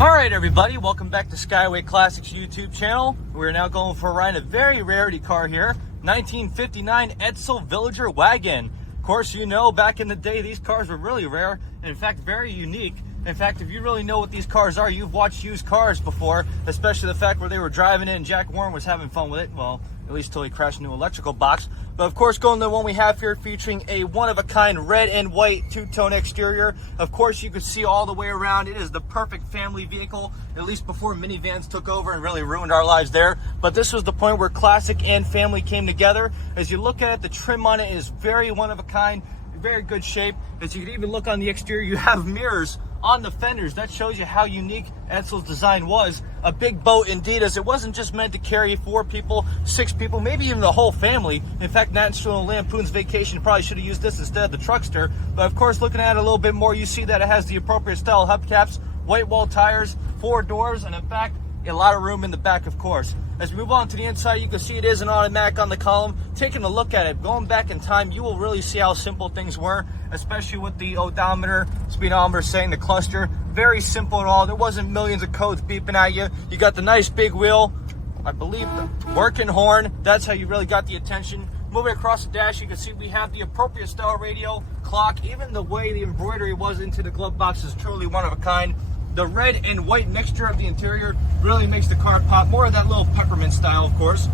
Alright everybody, welcome back to Skyway Classics YouTube channel. We're now going for a ride in a very rarity car here, 1959 Edsel Villager wagon. Of course, you know, back in the day these cars were really rare, and in fact very unique. In fact, if you really know what these cars are, you've watched used cars before, especially the fact where they were driving it and Jack Warren was having fun with it. Well, at least till he crashed into an electrical box. But of course, going to the one we have here featuring a one-of-a-kind red and white two-tone exterior. Of course, you can see all the way around. It is the perfect family vehicle, at least before minivans took over and really ruined our lives there. But this was the point where classic and family came together. As you look at it, the trim on it is very one-of-a-kind, very good shape. As you can even look on the exterior, you have mirrors on the fenders. That shows you how unique Edsel's design was. A big boat indeed, as it wasn't just meant to carry 4 people, 6 people, maybe even the whole family. In fact, National Lampoon's Vacation probably should have used this instead of the truckster. But of course, looking at it a little bit more, you see that it has the appropriate style hubcaps, white wall tires, 4 doors, and in fact, a lot of room in the back, of course. As we move on to the inside, you can see it is an automatic on the column. Taking a look at it, going back in time, you will really see how simple things were, especially with the odometer, speedometer, saying the cluster. Very simple at all. There wasn't millions of codes beeping at you. You got the nice big wheel, I believe the working horn. That's how you really got the attention. Moving across the dash, you can see we have the appropriate style radio, clock. Even the way the embroidery was into the glove box is truly one of a kind. The red and white mixture of the interior really makes the car pop. More of that little peppermint style, of course.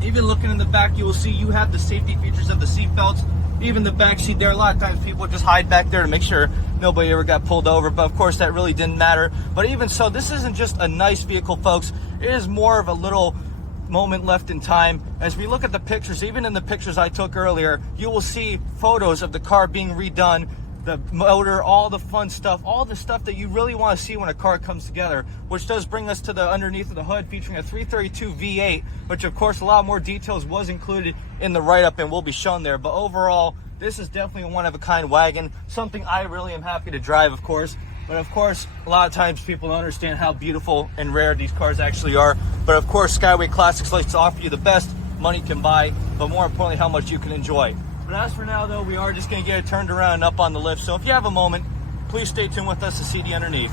Even looking in the back, you will see you have the safety features of the seat belts. Even the back seat there, a lot of times people just hide back there to make sure nobody ever got pulled over. But of course, that really didn't matter. But even so, this isn't just a nice vehicle, folks. It is more of a little moment left in time. As we look at the pictures, even in the pictures I took earlier, you will see photos of the car being redone. The motor, all the fun stuff, all the stuff that you really want to see when a car comes together, which does bring us to the underneath of the hood featuring a 332 V8, which of course a lot more details was included in the write-up and will be shown there. But overall, this is definitely a one-of-a-kind wagon, something I really am happy to drive, of course. But of course, a lot of times people don't understand how beautiful and rare these cars actually are. But of course, Skyway Classics likes to offer you the best money can buy, but more importantly, how much you can enjoy. But as for now, though, we are just going to get it turned around and up on the lift. So if you have a moment, please stay tuned with us to see the underneath.